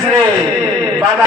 श्री बाबा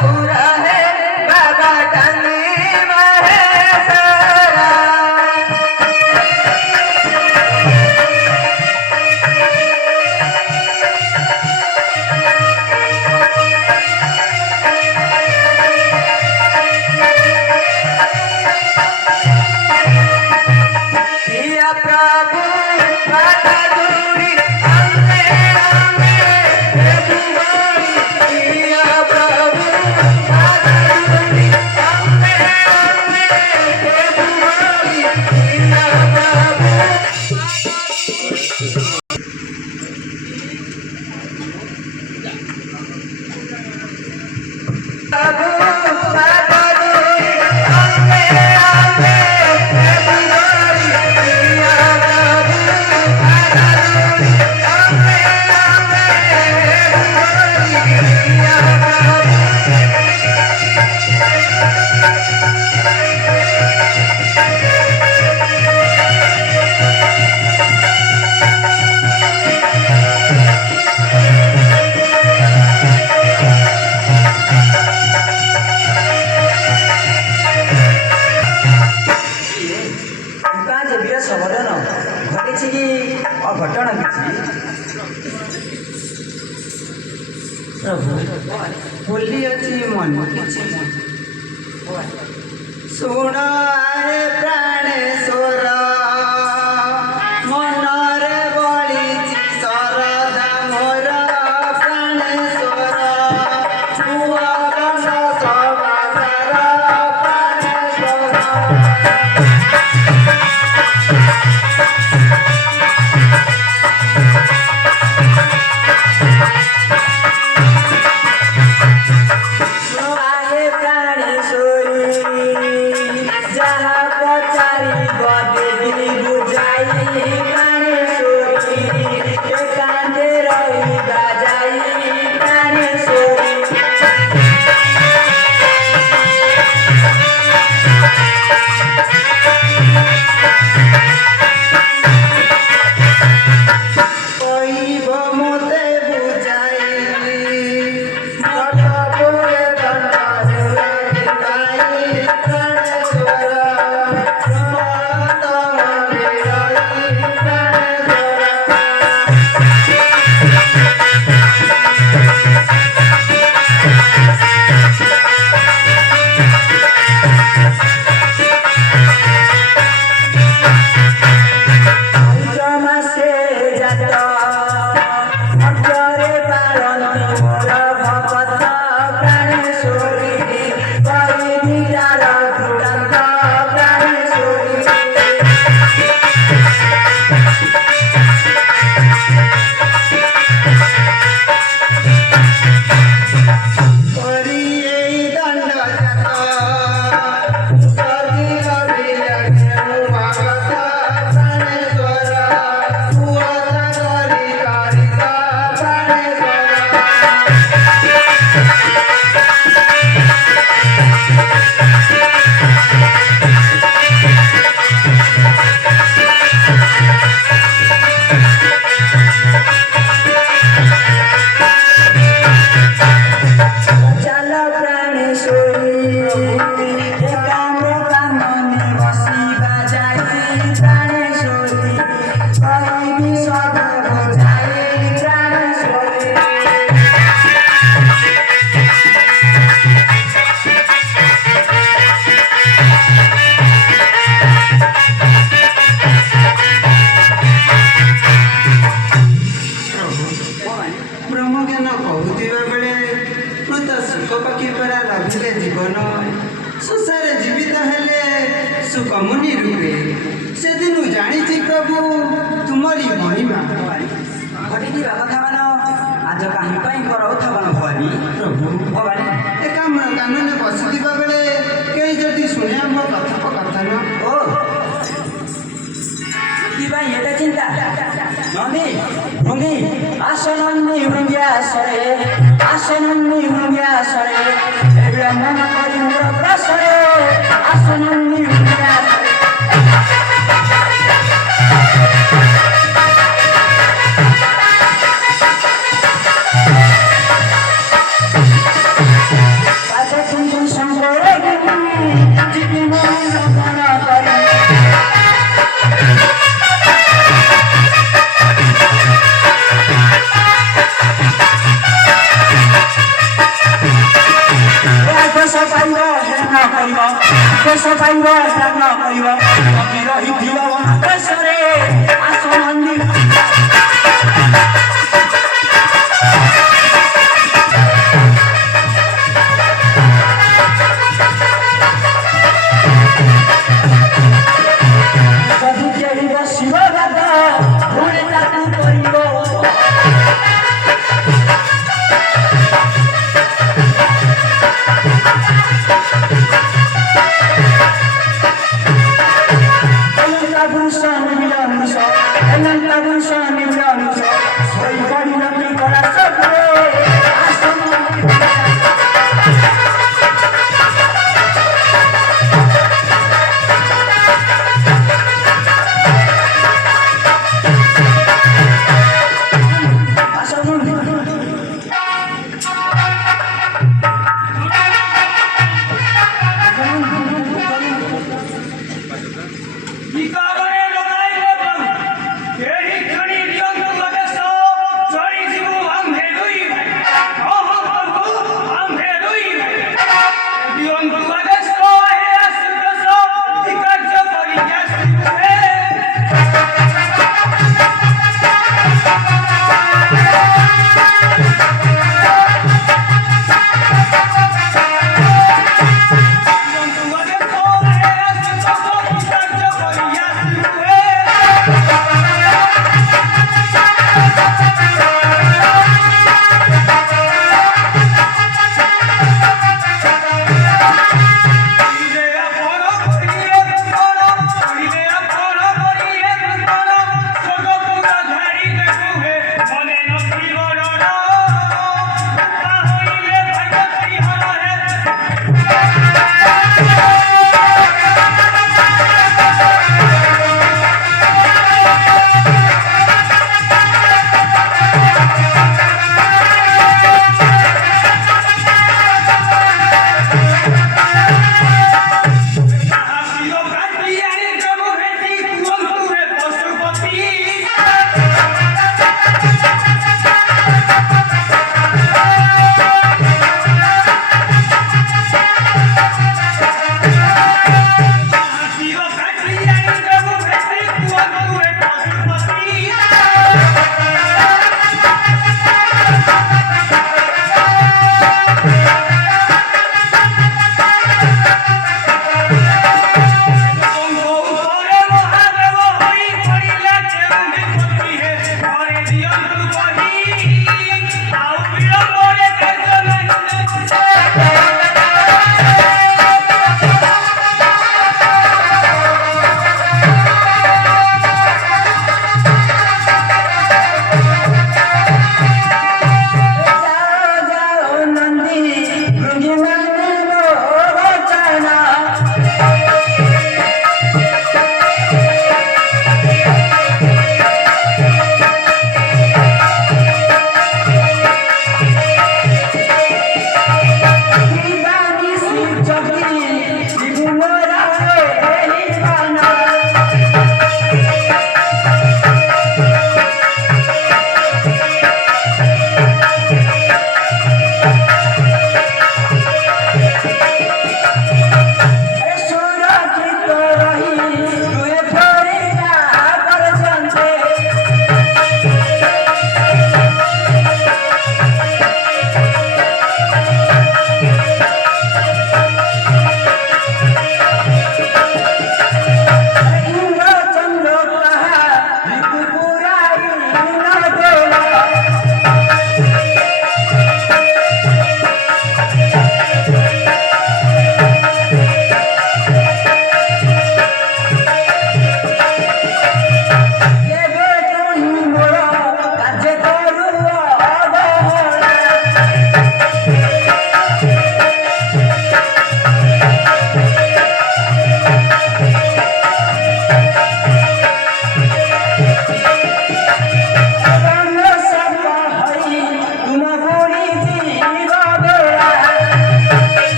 पूरा है बाबा डांगी महेश्वरा। पिया प्रभु माता दूरी अंगे अंगे हे बुआई। पिया प्रभु माता दूरी अंगे अंगे हे बुआई। पिया प्रभु माता दूरी अंगे अंगे हे बुआई। पिया प्रभु माता दूरी अंगे अंगे हे बुआई। पिया प्रभु କାଁ ଯେ ବୀର ସବରନ ଘଟିଛି କି ଅଘଟଣ କିଛି? ପ୍ରଭୁ ବୋଲି ଅଛି ମନ କିଛି ଶୁଣ ଆରେ ପ୍ରାଣେଶ୍ୱର ମନରେ ବଳିଛି ଶରଧା ମୋର ପ୍ରାଣେଶ୍ୱର। ଭୁବନ ସମାଚାର ପ୍ରାଣେଶ୍ୱର। आले प्राणेश्वरी जहाँ पचारी बदेवी बुझाई प्राणेश्वरी एकांते रही बाजाई प्राणेश्वरी। କହିବ ମୋତେ ବୁଝାଇ ମଠ ପୁରେ ଦଣ୍ଡ ଜୁରାଇ ପାଇ ପ୍ରାଣେଶ୍ୱର। ତମ ବିରହି ପ୍ରାଣେଶ୍ୱର। ପଞ୍ଚମାସେ ଜାତ ଅକ୍ଷରେ ପାଳନ୍ତି ମୋର ଭଗତ ପ୍ରାଣେଶ୍ୱରୀ। କରିବି ତାର ଦୃଢ଼ାନ୍ତ ପ୍ରାଣେଶ୍ୱରୀ। କରି ଏଇ ଦଣ୍ଡ ଜାତ କରି ରବିଲେ ମୁଁ ଭଗତ ପ୍ରାଣେଶ୍ୱର। ପୁଅତ କରି କରିତ ଚାଲ ପ୍ରାଣେଶ୍ୱରୀ ଏକାମ୍ର କାମନେ ବସିବା ଯାଇ ପ୍ରାଣେଶ୍ୱରୀ। କହିବି ସଦ ବୁଝାଇ ପ୍ରାଣେଶ୍ୱରୀ। ବ୍ରହ୍ମଜ୍ଞାନ କହୁଥିବା ବେଳେ ମୃତ ସୁଖ ପକ୍ଷୀ ପରା ଲଭିଲେ ଜୀବନ। ଶୋଷରେ ଜୀବିତ ହେଲେ ସୁଖ ମୁନି ରୂପେ। ସେଦିନୁ ଜାଣିଛି ପ୍ରଭୁ ତୁମରି ମହିମା। ଘଟିଥିବା କଥାମାନ ଆଜ କାହିଁ ପାଇଁ କରାଉଥବ ଭବାନୀ? ପ୍ରଭୁ ଭବାନୀ ଏକାମ୍ର କାନନେ ବସିଥିବା ବେଳେ କେହି ଯଦି ଶୁଣେ ଆମ କଥୋପକଥନ। ଓ ସେଥିପାଇଁ ଏତେ ଚିନ୍ତା? ନନ୍ଦୀ ଭୃଙ୍ଗି ଆସ ନନ୍ଦୀ ଭୃଙ୍ଗିଆସରେ ଆସ ନନ୍ଦୀ ଭୃଙ୍ଗିଆସରେ ଏବେ ମନ କରି ମୋର ପ୍ରସରେ ଆସ ନନ୍ଦୀ ଭୃଙ୍ଗିଆସରେ। ଦେଶ ପାଇବ ପ୍ରାଣ କରିବ କବି ରହିଥିବ ଦେଶରେ ଆସ ମନ୍ଦିର ଯଦି କେହି ବସିବ ବାଦ ପୁଣି ତାକୁ କରିବ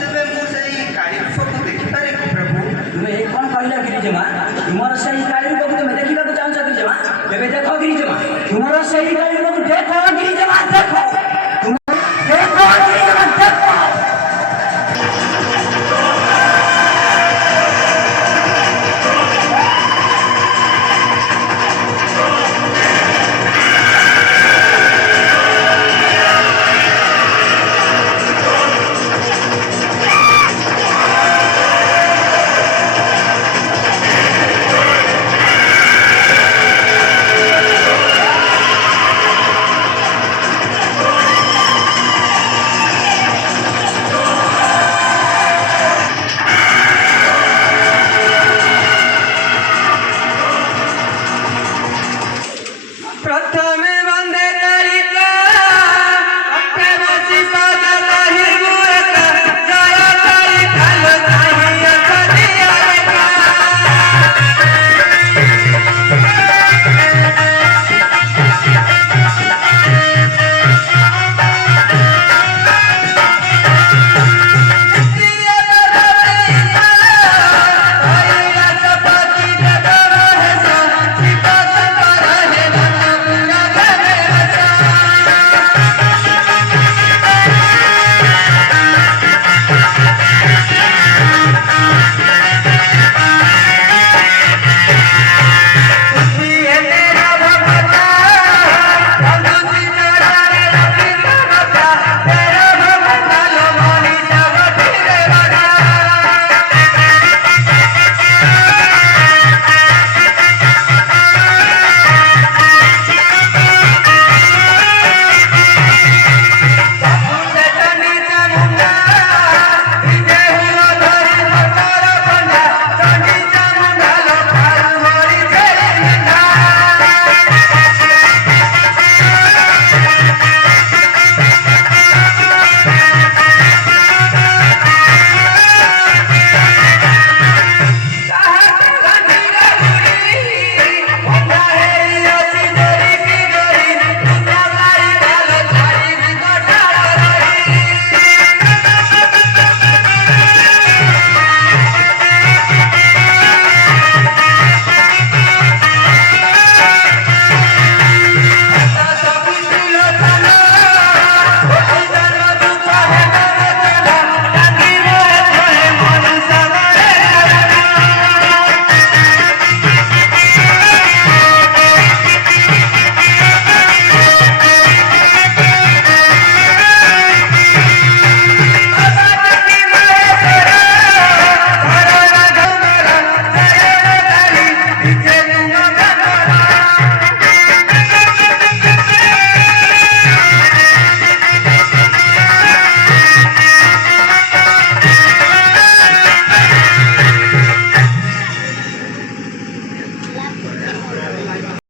ତେବେ ମୁଁ ସେଇ କାଳୀ ରୂପକୁ ଦେଖିପାରିବି ପ୍ରଭୁ? ତୁମେ ଏ କ'ଣ କହିଲ ଗିରିଜମା? ତୁମର ସେହି କାଳୀ ରୂପକୁ ତୁମେ ଦେଖିବାକୁ ଚାହୁଁଛ ଗିରିଜମା? ଏବେ ଦେଖ ଗିରିଜମା, ତୁମର ସେହି